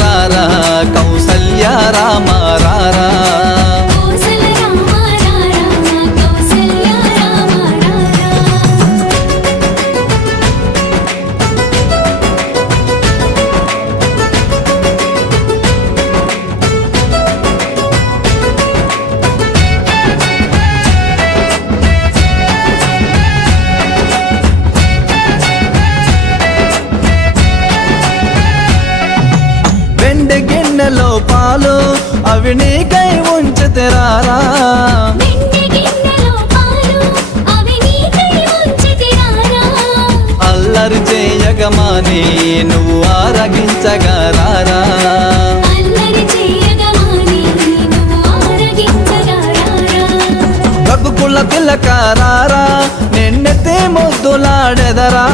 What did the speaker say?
రారా కౌసల్య రామ రారా గిన్నెలో పాలు అవి నీకై ఉంచితిరారా అల్లరి చేయగమాని నువ్వు ఆరగించగరారా రఘుకుల తిలకరారా నిన్నెత్తి ముద్దులాడెదరా